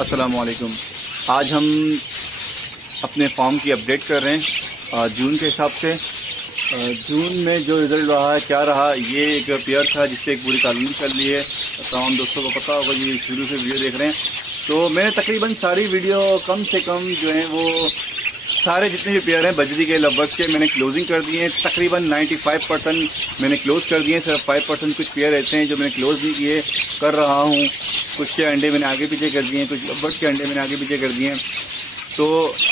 अस्सलामुअलैकुम। आज हम अपने फॉर्म की अपडेट कर रहे हैं जून के हिसाब से। जून में जो रिज़ल्ट रहा है क्या रहा, ये एक पेयर था जिससे एक पूरी तालीम कर ली है। तमाम दोस्तों को पता होगा, ये शुरू से वीडियो देख रहे हैं। तो मैंने तकरीबन सारी वीडियो कम से कम जो है वो सारे जितने भी पेयर हैं बजरी के लगभग के मैंने क्लोजिंग कर दिए हैं। तकरीबन 95% मैंने क्लोज़ कर दिए हैं। सिर्फ 5% कुछ पेयर ऐसे हैं जो मैंने क्लोज़ नहीं किए, कर रहा हूँ। कुछ के अंडे मैंने आगे पीछे कर दिए हैं, कुछ लवबर्ड्स के अंडे मैंने आगे पीछे कर दिए हैं। तो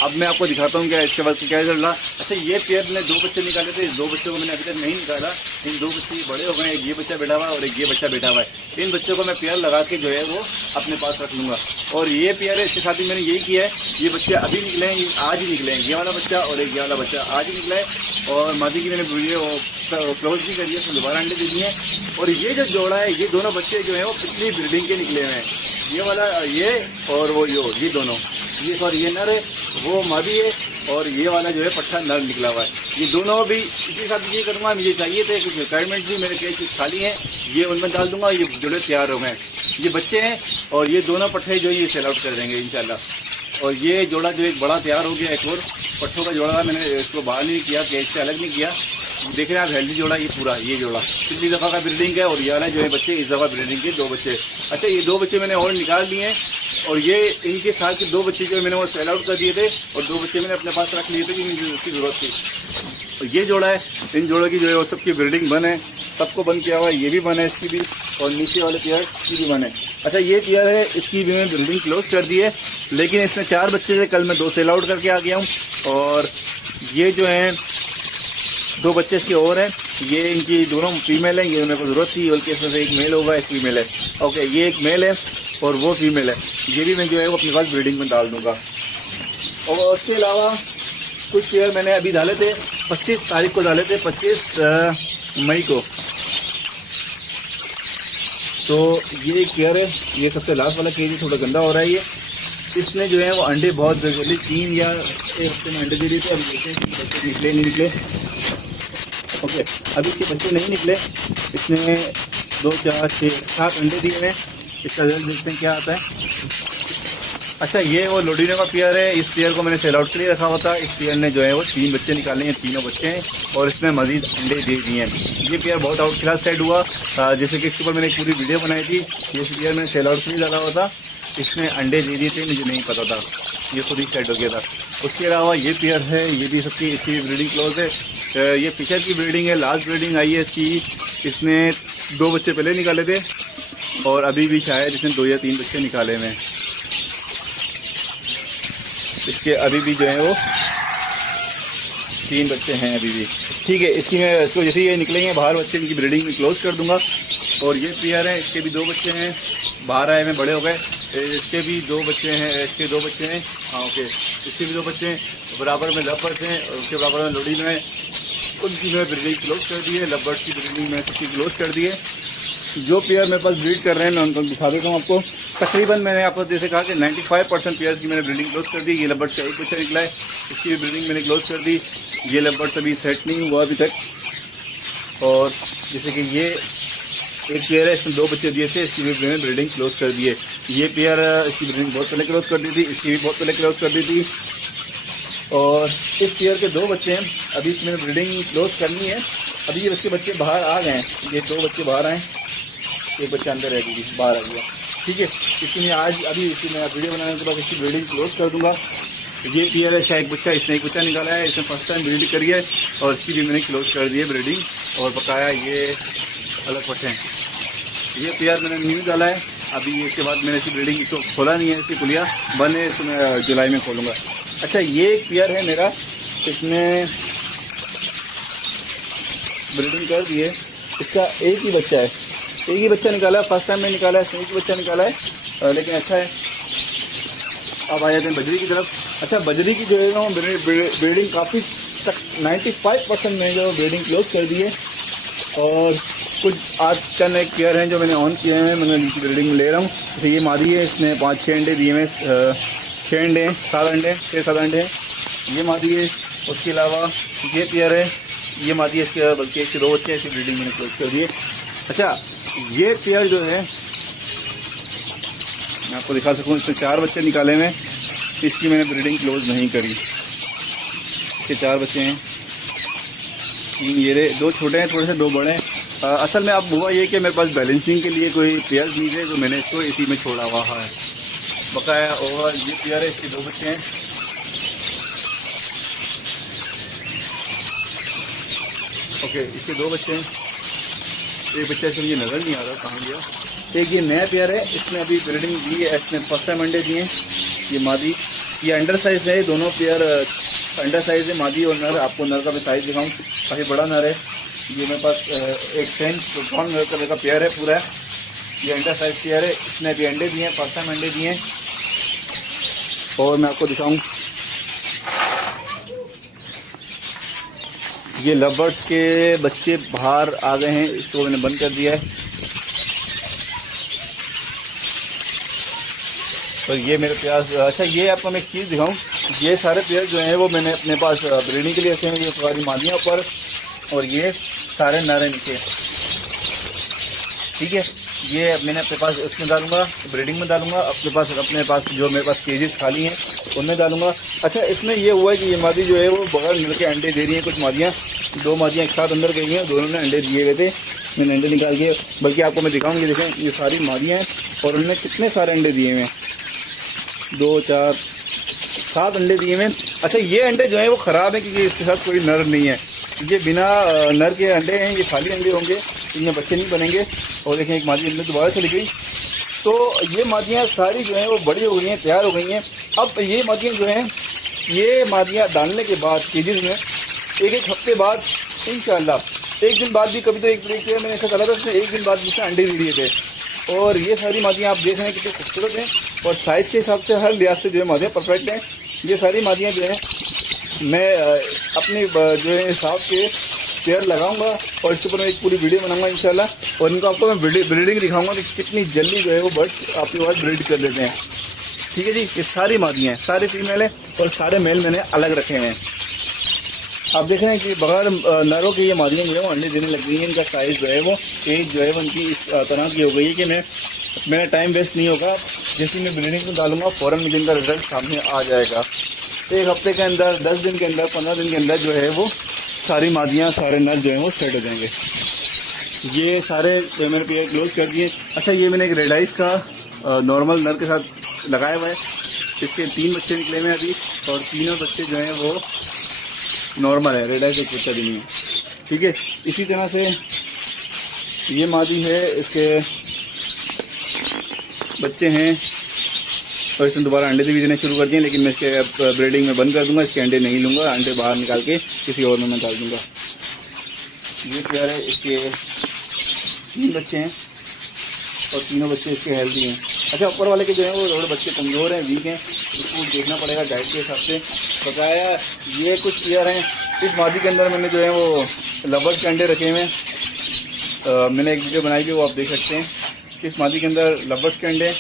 अब मैं आपको दिखाता हूँ क्या इसके बाद क्या रिजल्ट रहा। अच्छा, ये पेयर ने 2 बच्चे निकाले थे। इस 2 बच्चों को मैंने अभी तक नहीं निकाला। इन 2 बच्चे बड़े हो गए। एक ये बच्चा बैठा हुआ है और एक ये बच्चा बैठा हुआ है। इन बच्चों को मैं पेयर लगा के जो है वो अपने पास रख लूँगा। और ये पेयर है, इसके साथ ही मैंने यही किया है। ये बच्चे अभी निकले हैं, आज ही निकले हैं। ये वाला बच्चा और एक ये वाला बच्चा आज ही निकला है। और मादी की मैंने वीडियो क्लोज भी करी है, तो दोबारा अंडे दे दिए हैं। और ये जो जोड़ा है, ये दोनों बच्चे जो है वो पिछली ब्रीडिंग के निकले हुए हैं। ये वाला ये और वो ये दोनों, ये सॉरी ये नर है, वो मादी है। और ये वाला जो है पट्ठा नर निकला हुआ है। ये दोनों भी इसी साथ ये करूँगा। मुझे चाहिए थे कुछ रिक्वायरमेंट भी, मेरे केस खाली हैं, ये उनमें डाल दूंगा। ये जोड़े तैयार हो गए, ये बच्चे हैं। और ये दोनों पट्ठे जो ये सेल आउट कर देंगे इंशाल्लाह। और ये जोड़ा जो एक बड़ा तैयार हो गया, एक और पट्ठों का जोड़ा, मैंने इसको बाहर नहीं किया, केज से अलग नहीं किया। देख रहे हैं आप, हेल्दी जोड़ा ये पूरा, ये जोड़ा पिछली दफ़ा का ब्रीडिंग है। और ये वाला जो है बच्चे इस दफ़ा ब्रीडिंग के 2 बच्चे। अच्छा, ये 2 बच्चे मैंने और निकाल दिए हैं। और ये इनके साथ के 2 बच्चे जो मैंने वो सेल आउट कर दिए थे, और 2 बच्चे मैंने अपने पास रख लिए थे कि मुझे उसकी ज़रूरत थी। और ये जोड़ा है, इन जोड़ों की जो है वो सबकी ब्रीडिंग बन है, सबको बंद किया हुआ है। ये भी बन है, इसकी भी, और नीचे वाले पेयर की भी बन है। अच्छा, ये पेयर है, इसकी भी मैं ब्रीडिंग क्लोज कर दी है, लेकिन इसमें 4 बच्चे थे। कल मैं 2 सेल आउट करके आ गया हूँ। और ये जो है 2 बच्चे इसके और हैं। ये इनकी दोनों फीमेल हैं, ये मेरे को ज़रूरत थी, बल्कि इसमें से एक मेल होगा, एक फीमेल है। ओके, ये एक मेल है और वो फीमेल है। ये भी मैं जो है वो अपने पास ब्रीडिंग में डाल दूँगा। और उसके अलावा कुछ पेयर मैंने अभी डाले थे, 25 तारीख को डाले थे, 25 मई को। तो ये एक पेयर है, ये सबसे लास्ट वाला केज थोड़ा गंदा हो रहा है। ये इसने जो है वो अंडे बहुत जल्दी 3 या 1 हफ्ते में अंडे दे दिए थे। अभी देखते हैं बच्चे निकले नहीं निकले। ओके, अभी इसके बच्चे नहीं निकले। इसने 2, 4, 6, 7 अंडे दिए हैं। इसका रिजल्ट देखते हैं क्या आता है। अच्छा, ये वो लोडिनो का पेयर है। इस पेयर को मैंने सेल आउट के लिए रखा हुआ था। इस पेयर ने जो है वो 3 बच्चे निकाले हैं, तीनों बच्चे हैं, और इसमें मजीद अंडे दे दिए हैं। ये पेयर बहुत आउट क्लास सेट हुआ, जैसे कि इसके ऊपर मैंने एक पूरी वीडियो बनाई थी। ये पेयर मैंने सेल आउट के लिए डाला हुआ था, इसने अंडे दे दिए थे, मुझे नहीं पता था, ये खुद ही सेट हो गया था। उसके अलावा ये पेयर है, ये भी सबकी इसकी भी ब्रीडिंग क्लोज है। ये फिशर की ब्रीडिंग है, लास्ट ब्रीडिंग आई है इसकी। इसने 2 बच्चे पहले निकाले थे, और अभी भी शायद इसने 2 या 3 बच्चे निकाले हुए हैं। इसके अभी भी जो है वो 3 बच्चे हैं अभी भी। ठीक है, इसकी मैं इसको जैसे ये निकलेंगे बाहर बच्चे, इनकी ब्रीडिंग में क्लोज कर दूंगा। और ये पेयर है, इसके भी 2 बच्चे हैं, बाहर आए में बड़े हो गए। इसके भी 2 बच्चे हैं, इसके 2 बच्चे हैं। हाँ ओके, इसके भी 2 बच्चे हैं, बराबर में लवबर्ड्स हैं, और उसके बराबर में लोडी में उनकी मैं ब्रीडिंग क्लोज कर दी है। लवबर्ड्स की ब्रीडिंग में उसकी क्लोज कर दी है। जो पेयर मेरे पास ब्रीड कर रहे हैं मैं उनको दिखा देता हूँ आपको। तकरीबन मैंने आपको जैसे कहा कि 95% पेयर की मैंने ब्रीडिंग क्लोज कर दी। ये लवबर्ड का एक बच्चा निकला है, इसकी भी ब्रीडिंग मैंने क्लोज कर दी। ये लवबर्ड अभी सेट नहीं हुआ अभी तक। और जैसे कि ये एक पेयर है, इसमें 2 बच्चे दिए थे, इसकी भी मैंने ब्रीडिंग क्लोज कर दी है। ये पेयर इसकी ब्रीडिंग बहुत पहले क्लोज कर दी थी, इसकी भी बहुत पहले क्लोज कर दी थी। और इस पेयर के 2 बच्चे हैं, अभी इसमें ब्रीडिंग क्लोज करनी है। अभी ये इसके बच्चे बाहर आ गए हैं, ये 2 बच्चे बाहर आए, एक बच्चा अंदर रह गई, बाहर आ गया। ठीक है, इसकी मैं आज अभी इसकी मैं वीडियो बनाने के बाद इसकी ब्रीडिंग क्लोज कर दूंगा। ये पेयर है, इसका एक बच्चा, इसने एक बच्चा निकाला है, इसने फर्स्ट टाइम ब्रीडिंग करी है, और इसकी भी मैंने क्लोज कर दी है ब्रीडिंग, और पकाया। ये अलग पट्टे हैं। ये पेयर मैंने न्यू डाला है अभी, इसके बाद मैंने इसकी ब्रीडिंग इसको खोला नहीं है, इसकी खुलिया बंद है, इसको मैं जुलाई में खोलूँगा। अच्छा, ये एक पेयर है मेरा, इसमें ब्रीडिंग कर दी है, इसका एक ही बच्चा है, एक ही बच्चा निकाला है, फर्स्ट टाइम में निकाला है, एक ही बच्चा निकाला है, लेकिन अच्छा है। अब आ जाते हैं बजरी की तरफ। अच्छा, बजरी की जो है ना ब्रीडिंग काफ़ी तक 95% में जो ब्रीडिंग क्लोज कर दी है। और कुछ आज चंद एक पेयर हैं जो मैंने ऑन किए हैं, मैंने इनकी ब्रीडिंग में ले रहा हूँ। जैसे ये मादी है, इसने 5-6 अंडे दिए हैं, 6 अंडे हैं, 7 अंडे, 6-7 अंडे हैं, ये मादी है। उसके अलावा ये पेयर है, ये मादी है, इसके बल्कि 1-2 बच्चे हैं, इसकी ब्रीडिंग मैंने क्लोज कर दी है। अच्छा, ये पेयर जो है मैं आपको दिखा सकूँ। इससे 4 बच्चे निकाले हुए, इसकी मैंने ब्रीडिंग क्लोज नहीं करी। इसके 4 बच्चे हैं, 3 ये रहे, 2 छोटे हैं थोड़े से, 2 बड़े हैं। असल में अब हुआ ये कि मेरे पास बैलेंसिंग के लिए कोई पेयर्स नहीं थे, तो मैंने इसको इसी में छोड़ा हुआ है बकाया। और ये पेयर है, इसके 2 बच्चे हैं। ओके, इसके 2 बच्चे हैं। एक बच्चा इसमें मुझे नज़र नहीं आ रहा कहाँ गया। एक ये नया पेयर है, इसने अभी ब्रीडिंग दी है, इसने फर्स्ट टाइम अंडे दिए हैं। ये मादी, ये अंडर साइज़ है, दोनों पेयर अंडर साइज़ है, मादी और नर। आपको नर का भी साइज़ दिखाऊँ, काफ़ी बड़ा नर है। ये मेरे पास एक सेंट ब्राउन कलर का पेयर है पूरा। ये अंडर साइज़ पेयर है, इसने अभी अंडे दिए हैं, फर्स्ट टाइम अंडे दिए हैं। और मैं आपको दिखाऊँ, ये लवबर्ड्स के बच्चे बाहर आ गए हैं, इसको मैंने बंद कर दिया है। तो ये मेरे प्याज, अच्छा ये आपको मैं एक चीज़ दिखाऊं, ये सारे पेयर जो हैं वो मैंने अपने पास ब्रीडिंग के लिए रखे हैं। ये सारी मादियाँ ऊपर और ये सारे नर हैं नीचे, ठीक है। ये मैंने अपने पास उसमें डालूंगा, ब्रीडिंग में डालूंगा। अपने पास जो मेरे पास केजेस खाली हैं उनमें डालूंगा। अच्छा, इसमें ये हुआ है कि ये मादी जो है वो बगैर नर के अंडे दे रही हैं। कुछ मादियाँ, 2 मादियाँ एक साथ अंदर गई हैं, दोनों ने अंडे दिए हुए थे, मैंने अंडे निकाल के, बल्कि आपको मैं दिखाऊंगी। देखें, ये सारी मादियाँ हैं और उन्होंने कितने सारे अंडे दिए हुए हैं, 2, 4, 7 अंडे दिए हुए हैं। अच्छा, ये अंडे जो हैं वो ख़राब है क्योंकि इसके साथ कोई नर नहीं है। ये बिना नर के अंडे हैं, ये खाली अंडे होंगे, इनमें बच्चे नहीं बनेंगे। और देखें, एक मादी अंदर दोबारा चली गई। तो ये मादियाँ सारी जो हैं वो बड़ी हो गई हैं, तैयार हो गई हैं। अब ये मादियाँ जो हैं, ये मादियाँ डालने के बाद केजेस में 1-1 हफ्ते बाद इंशाल्लाह, 1 दिन बाद भी, कभी तो एक मैंने ऐसा करा था उसमें 1 दिन बाद जिससे अंडे भी दिए थे। और ये सारी मादियाँ आप देख रहे हैं कितनी खूबसूरत हैं और साइज़ के हिसाब से हर लिहाज से जो है मादियाँ परफेक्ट हैं। ये सारी मादियाँ जो हैं मैं अपनी जो है हिसाब के पेयर लगाऊंगा और इसके ऊपर मैं एक पूरी वीडियो बनाऊंगा इंशाल्लाह। और इनको आपको मैं ब्रीडिंग दिखाऊंगा कि कितनी जल्दी जो है वो बर्ड्स आपके पास ब्रीड कर देते हैं, ठीक है जी। ये सारी मादियाँ हैं, सारे फीमेल हैं और सारे मेल मैंने अलग रखे हैं। आप देख रहे हैं कि बगैर नरों की ये मादियाँ जो है वो अंडे देने लग गई हैं। इनका साइज़ जो है वो, एज जो है वो उनकी इस तरह की हो गई है कि मेरा टाइम वेस्ट नहीं होगा। जैसे मैं ब्रीडिंग में डालूंगा फ़ौरन मुझे इनका रिजल्ट सामने आ जाएगा। 1 हफ्ते के अंदर, 10 दिन के अंदर, 15 दिन के अंदर जो है वो सारी मादियाँ, सारे नर जो हैं वो सेट हो जाएंगे। ये सारे मैंने पेयर क्लोज कर दिए। अच्छा, ये मैंने एक रेड आइस का नॉर्मल नर के साथ लगाया हुआ है। इसके 3 बच्चे निकले हुए हैं अभी और तीनों बच्चे जो हैं वो नॉर्मल है, रेड आइस एक बच्चा भी नहीं है, ठीक है। इसी तरह से ये मादी है, इसके बच्चे हैं और इसने दोबारा अंडे भी देने शुरू कर दिए, लेकिन मैं इसके ब्रीडिंग में बंद कर दूंगा। इसके अंडे नहीं लूँगा, अंडे बाहर निकाल के किसी और में डाल दूँगा। ये पेयर है, इसके 3 बच्चे हैं और तीनों बच्चे इसके हेल्दी हैं। अच्छा, ऊपर वाले के जो हैं वो थोड़े बच्चे कमज़ोर हैं, वीक हैं, उसको देखना पड़ेगा डाइट के हिसाब से। बकाया ये कुछ पेयर हैं, इस मादी के अंदर मैंने जो है वो लवर्स के अंडे रखे हुए हैं। मैंने एक वीडियो बनाई थी, वो आप देख सकते हैं। इस मादी के अंदर लवर्स के अंडे,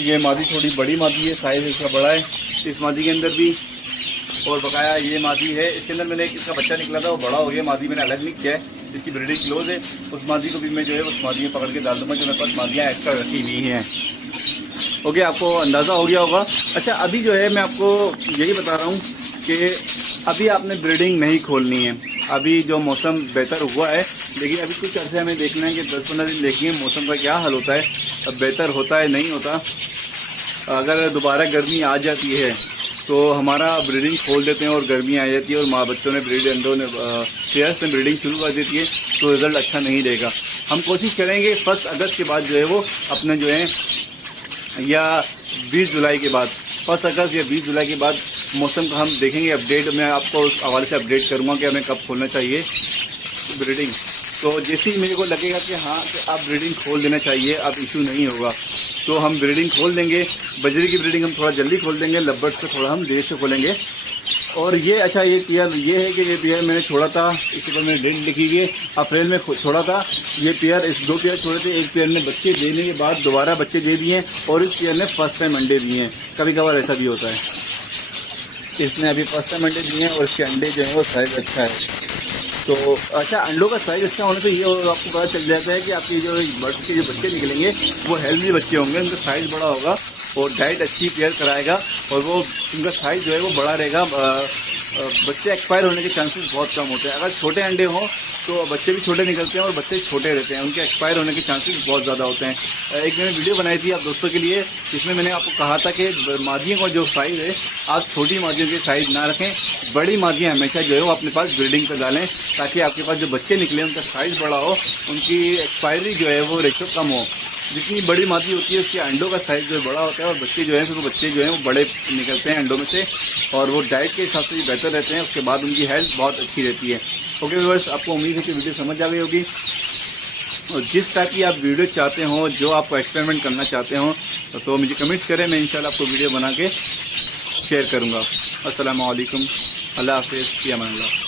ये मादी थोड़ी बड़ी मादी है, साइज़ इसका बड़ा है इस मादी के अंदर भी। और बकाया ये मादी है, इसके अंदर मैंने इसका बच्चा निकला था, वो बड़ा हो गया। मादी मैंने अलग नहीं किया है, इसकी ब्रीडिंग क्लोज है। उस मादी को भी मैं जो है उस मादी में पकड़ के डाल दूँगा जो मेरे पास मादियाँ एक्स्ट्रा रखी हुई हैं। ओके, आपको अंदाज़ा हो गया होगा। अच्छा, अभी जो है मैं आपको यही बता रहा हूँ कि अभी आपने ब्रीडिंग नहीं खोलनी है। अभी जो मौसम बेहतर हुआ है, लेकिन अभी कुछ अर्से हमें देखना है कि 10-15 दिन देखिए मौसम का क्या हाल होता है, अब बेहतर होता है नहीं होता। अगर दोबारा गर्मी आ जाती है तो हमारा ब्रीडिंग खोल देते हैं और गर्मी आ जाती है और माँ बच्चों ने अंडों ने पेयर्स ने ब्रीडिंग शुरू कर देती है, तो रिज़ल्ट अच्छा नहीं रहेगा। हम कोशिश करेंगे 1 अगस्त के बाद जो है वो अपने जो है, या 20 जुलाई के बाद, 1 अगस्त या 20 जुलाई के बाद मौसम का हम देखेंगे अपडेट। मैं आपको उस हवाले से अपडेट करूँगा कि हमें कब खोलना चाहिए ब्रीडिंग। तो जैसे ही मेरे को लगेगा कि हाँ कि आप ब्रीडिंग खोल देना चाहिए, अब इशू नहीं होगा, तो हम ब्रीडिंग खोल देंगे। बजरी की ब्रीडिंग हम थोड़ा जल्दी खोल देंगे, लवबर्ड्स को थोड़ा हम देर से खोलेंगे। और ये अच्छा, ये पेयर ये है कि ये पेयर मैंने छोड़ा था, इसके ऊपर मैंने डेट लिखी हुई है, अप्रैल में छोड़ा था। ये पेयर, इस 2 पेयर छोड़े थे, एक पेयर ने बच्चे देने के बाद दोबारा बच्चे दे दिए हैं और इस पेयर ने फर्स्ट टाइम अंडे दिए हैं। कभी कभार ऐसा भी होता है, इसने अभी फर्स्ट टाइम अंडे दिए हैं और इसके अंडे जो है वो साइज़ अच्छा है। तो अच्छा, अंडों का साइज़ अच्छा होने से ये आपको पता चल जाता है कि आपकी जो बर्ड्स के जो बच्चे निकलेंगे वो हेल्दी बच्चे होंगे, उनका साइज़ बड़ा होगा और डाइट अच्छी केयर कराएगा और वो उनका साइज़ जो है वो बड़ा रहेगा। बच्चे एक्सपायर होने के चांसेस बहुत कम होते हैं। अगर छोटे अंडे हों तो बच्चे भी छोटे निकलते हैं और बच्चे छोटे रहते हैं, उनके एक्सपायर होने के चांसेस बहुत ज़्यादा होते हैं। एक मैंने वीडियो बनाई थी आप दोस्तों के लिए, जिसमें मैंने आपको कहा था कि मादियों का जो साइज़ है आप छोटी मादियों के साइज़ ना रखें, बड़ी मादियाँ हमेशा जो है वो अपने पास ब्रीडिंग पर डालें, ताकि आपके पास जो बच्चे निकले उनका साइज़ बड़ा हो, उनकी एक्सपायरी जो है वो रेशो कम हो। जितनी बड़ी मादी होती है उसके अंडों का साइज़ जो है बड़ा होता है और बच्चे जो है फिर वो बच्चे जो हैं वो बड़े निकलते हैं अंडों में से, और वो डाइट के हिसाब से भी बेहतर रहते हैं। उसके बाद उनकी हेल्थ बहुत अच्छी रहती है। ओके व्यूअर्स, आपको उम्मीद है कि वीडियो समझ आ गई होगी और जिस टाइप की आप वीडियो चाहते हो, जो आप एक्सपेरिमेंट करना चाहते हो तो मुझे कमेंट्स करें, मैं इंशाल्लाह आपको वीडियो बना के शेयर करूँगा। अस्सलाम वालेकुम, अल्लाह हाफ़िज़, फ़ी अमान अल्लाह।